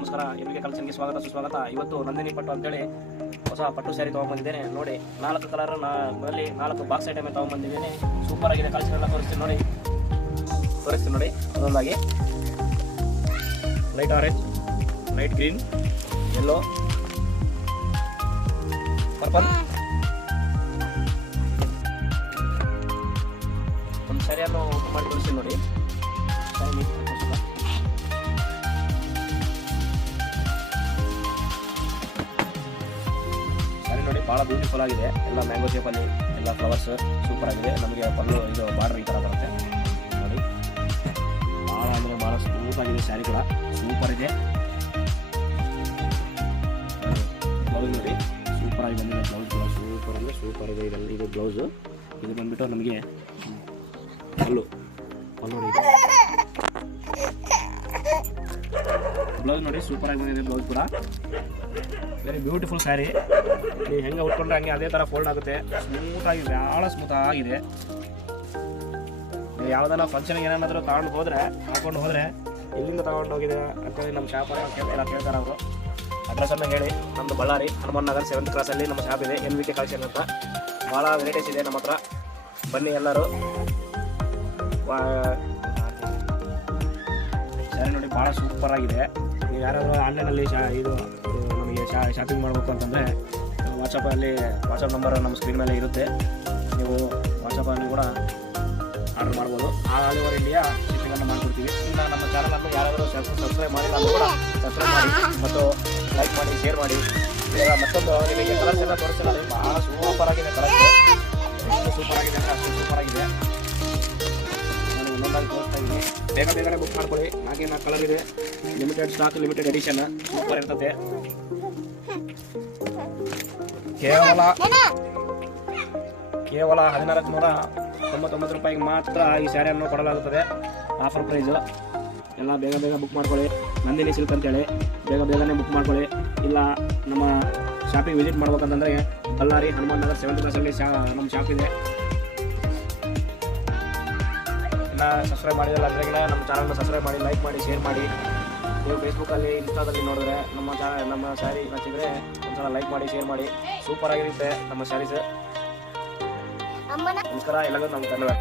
ನಮಸ್ಕಾರ. ಎಲ್ಲಿಗೆ ಕಲೆಕ್ಷನ್ಗೆ ಸ್ವಾಗತ ಸುಸ್ವಾಗತ. ಇವತ್ತು ನಂದಿನಿ ಪಟ್ಟು ಅಂತೇಳಿ ಹೊಸ ಪಟ್ಟು ಸ್ಯಾರಿ ತೊಗೊಂಡ್ಬಂದಿದ್ದೇನೆ. ನೋಡಿ 4 ಕಲರ್ ನಲ್ಲಿ 4 ಬಾಕ್ಸ್ ಐಟಮ್ ತೊಗೊಂಡ್ಬಂದಿದ್ದೇನೆ. ಸೂಪರ್ ಆಗಿದೆ. ಕಲೆಕ್ಷನ್ ಎಲ್ಲ ತೋರಿಸ್ತೀನಿ ನೋಡಿ ಅದೊಂದಾಗಿ light orange, light green, yellow, purple. ಒಂದು ಸ್ಯಾರಿಯನ್ನು ಓಪನ್ ಮಾಡಿ ತೋರಿಸ್ತೀನಿ ನೋಡಿ. ಸ್ಯಾರಿ ನೋಡಿ ಭಾಳ ಬ್ಯೂಟಿಫುಲ್ ಆಗಿದೆ. ಎಲ್ಲ ಮ್ಯಾಂಗೋ ಶೇಪಲ್ಲಿ ಎಲ್ಲ ಫ್ಲವರ್ಸ್ ಸೂಪರ್ ಆಗಿದೆ. ನಮಗೆ ಪಲ್ಲು ಇದು ಬಾರ್ಡರ್ ಈ ಥರ ಬರುತ್ತೆ ನೋಡಿ. ಭಾಳ ಅಂದರೆ ಭಾಳ ಸ್ಮೂತ್ ಆಗಿದೆ. ಸ್ಯಾರಿ ಕೂಡ ಸೂಪರ್ ಇದೆ. ಬ್ಲೌಸ್ ನೋಡಿ ಸೂಪರ್ ಆಗಿ ಬಂದಿದೆ. ಬ್ಲೌಸ್ ಕೂಡ ಸೂಪರ್ ಅಂದರೆ ಸೂಪರ್ ಇದೆ. ಇದೆಲ್ಲ ಇದು ಬ್ಲೌಸು. ಇದು ಬಂದುಬಿಟ್ಟು ನಮಗೆ ಪಲ್ಲು ನೋಡಿ. ಬ್ಲೌಸ್ ನೋಡಿ ಸೂಪರ್ ಆಗಿ ಬಂದಿದೆ. ಬ್ಲೌಸ್ ಕೂಡ ವೆರಿ ಬ್ಯೂಟಿಫುಲ್ ಸ್ಯಾರಿ. ನೀವು ಹೆಂಗೆ ಉಟ್ಕೊಂಡ್ರೆ ಹಂಗೆ ಅದೇ ಥರ ಫೋಲ್ಡ್ ಆಗುತ್ತೆ. ಸ್ಮೂತ್ ಆಗಿದೆ, ಭಾಳ ಸ್ಮೂತ್ ಆಗಿದೆ. ನೀವು ಯಾವುದನ್ನ ಫಂಕ್ಷನ್ಗೆ ಏನಾದರೂ ಹಾಕೊಂಡು ಹೋದರೆ ಎಲ್ಲಿಂದ ತಗೊಂಡು ಹೋಗಿದೆ ಅಂತೇಳಿ ನಮ್ಮ ಶಾಪ್ ಎಲ್ಲ ಕೇಳ್ತಾರೆ ಅವರು. ಅಡ್ರೆಸ್ಸನ್ನು ಹೇಳಿ. ನಮ್ಮದು ಬಳ್ಳಾರಿ ಹನುಮಾನ್ ನಗರ್ 7th ಕ್ರಾಸಲ್ಲಿ ನಮ್ಮ ಶಾಪ್ ಇದೆ. NVK ಕಲೆಕ್ಷನ್ ಅಂತ. ಭಾಳ ವೆರೈಟೀಸ್ ಇದೆ ನಮ್ಮ ಹತ್ರ. ಬನ್ನಿ ಎಲ್ಲರೂ. ಸ್ಯಾರಿ ನೋಡಿ ಭಾಳ ಸೂಪರ್ ಆಗಿದೆ. ನೀವು ಯಾರಾದರೂ ಆನ್ಲೈನಲ್ಲಿ ಇದು ನಮಗೆ ಶಾಪಿಂಗ್ ಮಾಡಬೇಕು ಅಂತಂದರೆ ವಾಟ್ಸಪ್ ನಂಬರ್ ನಮ್ಮ ಸ್ಕ್ರೀನ್ ಮೇಲೆ ಇರುತ್ತೆ. ನೀವು ವಾಟ್ಸಪ್ಪಲ್ಲಿ ಕೂಡ ಆರ್ಡರ್ ಮಾಡ್ಬೋದು. ಆಲ್ ಓವರ್ ಇಂಡಿಯಾ ಶಿಪ್ಪಿಂಗನ್ನು ಮಾಡಿಕೊಡ್ತೀವಿ. ಇನ್ನು ನಮ್ಮ ಚಾನಲನ್ನು ಯಾರಾದರೂ ಸಬ್ಸ್ಕ್ರೈಬ್ ಮಾಡಿ ನಾನು ಕೂಡ ಸಬ್ಸ್ಕ್ರೈಬ್ ಮಾಡಿ ಮತ್ತು ಲೈಕ್ ಮಾಡಿ, ಶೇರ್ ಮಾಡಿ. ಇವಾಗ ಮತ್ತೊಂದು ನಿಮಗೆ ಕಲರ್ಸ್ ಎಲ್ಲ ತೋರಿಸ್ತೀನಿ. ಭಾಳ ಸೂಪರ್ ಆಗಿದೆ. ಕಲರ್ಸ್ ಎಷ್ಟು ಸೂಪರ್ ಆಗಿದೆ ಅಂದರೆ ಅಷ್ಟು ಸೂಪರ್ ಆಗಿದೆ. ನಾನು ಒಂದೊಂದಾಗಿ ತೋರಿಸ್ತಾ ಇದ್ದೀನಿ. ಬೇಗನೆ ಬುಕ್ ಮಾಡ್ಕೊಳ್ಳಿ. 4 ಕಲರ್ ಇದೆ. Limited stock, limited edition super ಇರ್ತದೆ. ಕೇವಲ 1499 ರೂಪಾಯಿಗೆ ಮಾತ್ರ ಈ ಸ್ಯಾರಿಯನ್ನು ಕೊಡಲಾಗುತ್ತದೆ. Offer price. ಎಲ್ಲ ಬೇಗ ಬುಕ್ ಮಾಡ್ಕೊಳ್ಳಿ. ನಂದಿನಿ ಸಿಲ್ಕ್ ಅಂತೇಳಿ ಬೇಗನೆ ಬುಕ್ ಮಾಡ್ಕೊಳ್ಳಿ. ಇಲ್ಲ ನಮ್ಮ ಶಾಪಿಗೆ ವಿಸಿಟ್ ಮಾಡ್ಬೇಕಂತಂದರೆ ಬಳ್ಳಾರಿ ಹನುಮಾನ್ ನಗರ್ 7th ಕ್ರಾಸಲ್ಲಿ ನಮ್ಮ ಶಾಪ್ ಇದೆ. ಇನ್ನು ಸಬ್ಸ್ಕ್ರೈಬ್ ಮಾಡಿದಲ್ಲ ಅಂದರೆ ನಮ್ಮ ಚಾನಲ್ನ ಸಬ್ಸ್ಕ್ರೈಬ್ ಮಾಡಿ, ಲೈಕ್ ಮಾಡಿ, ಶೇರ್ ಮಾಡಿ. ನೀವು ಫೇಸ್ಬುಕ್ಕಲ್ಲಿ, ಇನ್ಸ್ಟಾದಲ್ಲಿ ನೋಡಿದ್ರೆ ನಮ್ಮ ಸ್ಯಾರಿ ನಚ್ಚಿದ್ರೆ ಒಂದ್ಸಲ ಲೈಕ್ ಮಾಡಿ, ಶೇರ್ ಮಾಡಿ. ಸೂಪರ್ ಆಗಿರುತ್ತೆ ನಮ್ಮ ಸ್ಯಾರೀಸ್. ನಮಸ್ಕಾರ ಎಲ್ಲರಿಗೂ. ನಮ್ಮ ಧನ್ಯವಾದ.